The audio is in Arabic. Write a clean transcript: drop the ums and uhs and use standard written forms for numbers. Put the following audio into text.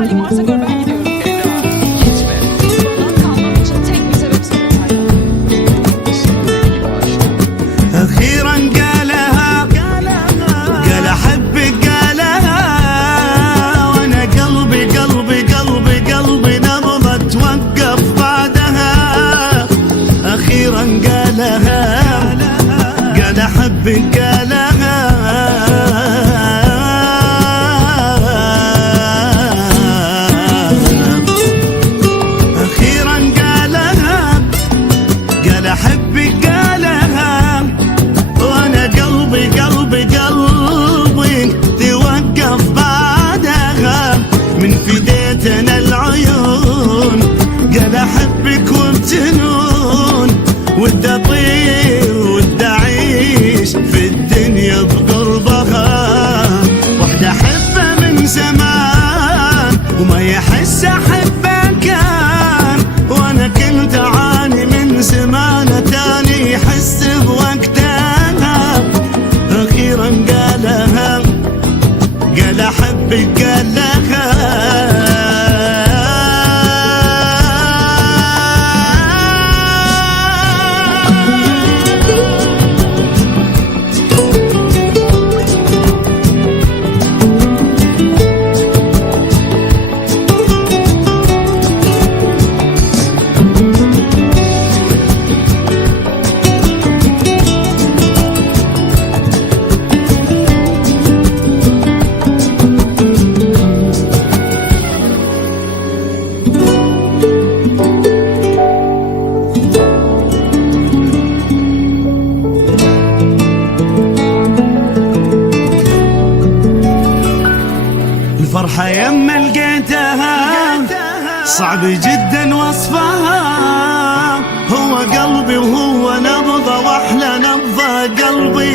halim varsa görmeye gidiyorum Feride. Gitme. Buradan kalmam için tek bir sebep senin. أخيرا قالها قال أحبك قالها وأنا قلبي نبضة توقف بعدها. أخيرا قالها قال أحبك قالها أخيرا قالها قال أحبك قالها وانا قلبي توقف بعدها. من فديتنا العيون قال احبك وبجنون ودي اطير ودي اعيش في الدنيا بقربها. وحده احبه من زمان وما يحس احبه كان، وانا كنت اعاني من زمان تاني يحس بوقتها. اخيرا قالها قال احبك قالها الفرحة يما لقيتها صعب جدا وصفها. هو قلبي وهو نبضة واحلى نبضة قلبي